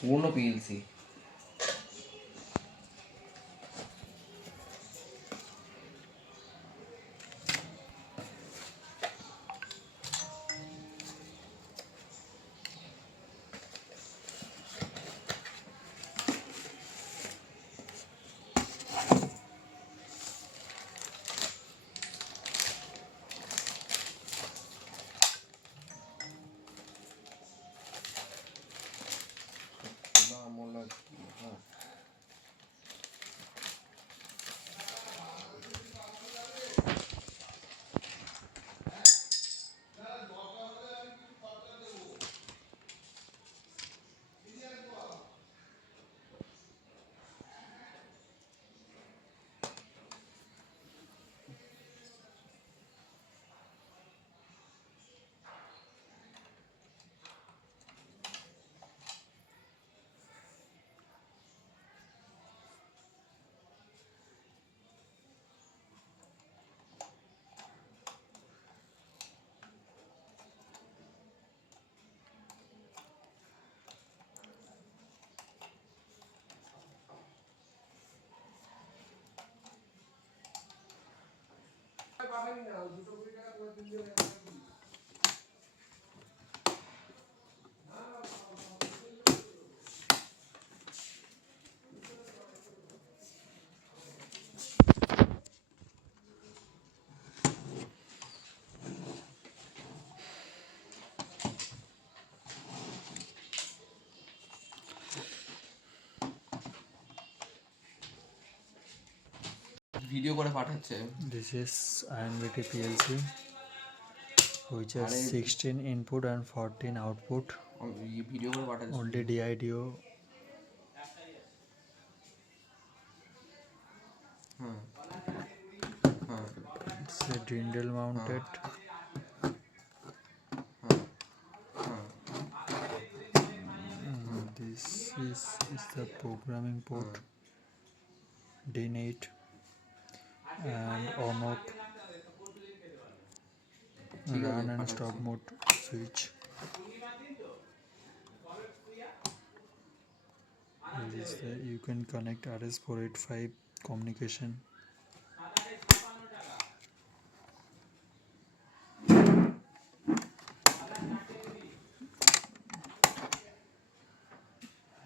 পূর্ণ PLC. Video করে পাঠাচ্ছে। This is Invt Plc, which has 16 input and 14 output. Video করে পাঠাচ্ছে Only DIDO. It's a dindle mounted. This is the programming port, D8 and on off, run and stop mode switch. Here is the, you can connect RS485 communication.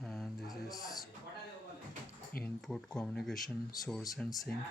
And this is input communication source and sync.